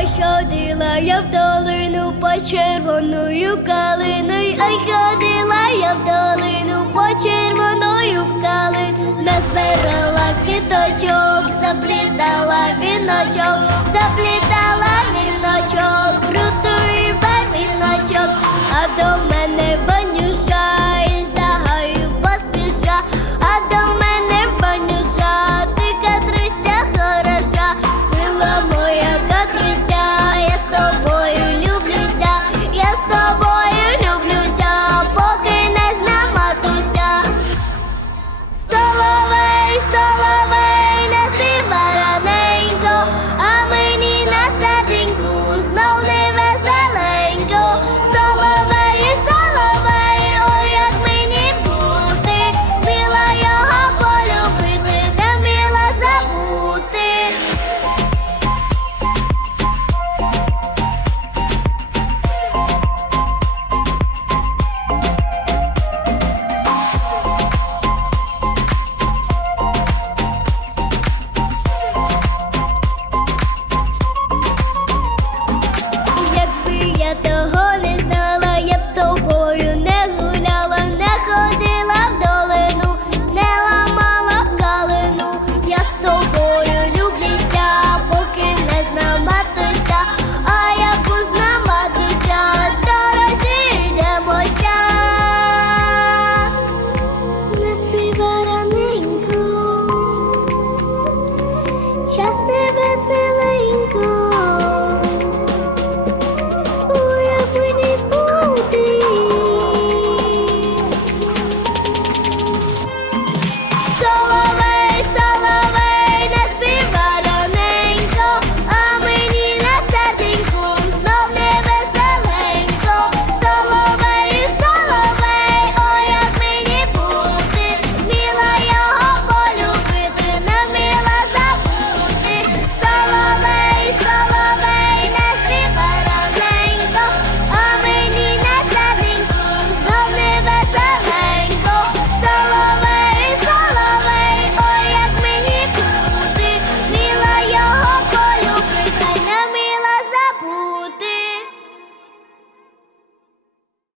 Ой, ходила я в долину по червоною калиною, ой, ходила я в долину по червоною калиною, назбирала квіточок, заплітала віночок.